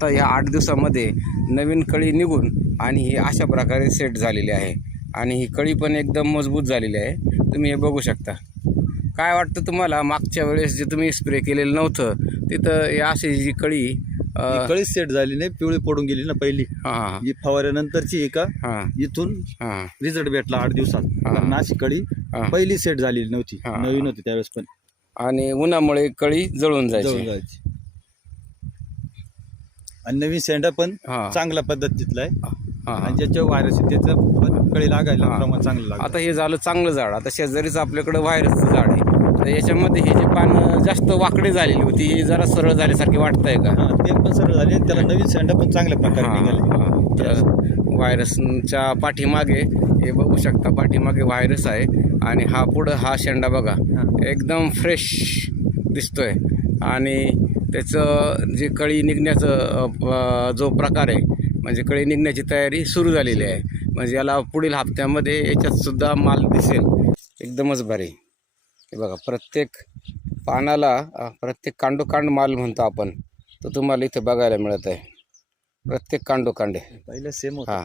फक्त या आठ दिवसामध्ये नवीन कळी निघून आणि ही अशा प्रकारे सेट झालेली आहे. आणि ही कळी पण एकदम मजबूत झालेली आहे. तुम्ही हे बघू शकता. काय वाटतं तुम्हाला? मागच्या वेळेस जे तुम्ही स्प्रे केलेलं नव्हतं तिथं अशी जी कळी कळीच सेट झाली नाही पिवळी पडून गेली ना पहिली. हां ही. फवाऱ्यानंतरची एका हां इथून हां. रिझल्ट भेटला आठ दिवसात. कारण अशी कळी. पहिली सेट झालेली नव्हती. नवीन होती त्यावेळेस पण. आणि उन्हामुळे कळी जळून जायची. आणि नवीन शेंडा पण हां. चांगल्या पद्धतीतला आहे. हां आणि ज्याच्या व्हायरस आहे त्याचं पण कळी लागायला हा. प्रमाण चांगलं लागतं. आता हे झालं चांगलं झाड. आता शेजारीच आपल्याकडं व्हायरसचं झाड आहे. तर याच्यामध्ये हे जे पानं जास्त वाकडे झालेली होती ही जरा सरळ झाल्यासारखी वाटतंय का? हा ते पण सरळ झाले आणि त्याला नवीन शेंडा पण चांगल्या प्रकारे हा, निघाले. हा. तर व्हायरसच्या पाठीमागे हे बघू शकता पाठीमागे व्हायरस आहे आणि हा पुढं हा शेंडा बघा. हा. एकदम फ्रेश दिसतोय. आणि त्याचं जे कळी निघण्याचं जो प्रकार आहे म्हणजे कळी निघण्याची तयारी सुरू झालेली आहे. म्हणजे याला पुढील हप्त्यामध्ये याच्यात सुद्धा माल दिसेल. एकदमच भारी. हे बघा प्रत्येक पानाला प्रत्येक कांडोकांड माल म्हणतो आपण. तो तुम्हाला इथे बघायला मिळत आहे. प्रत्येक कांडोकांडे पहिलं सेम हा,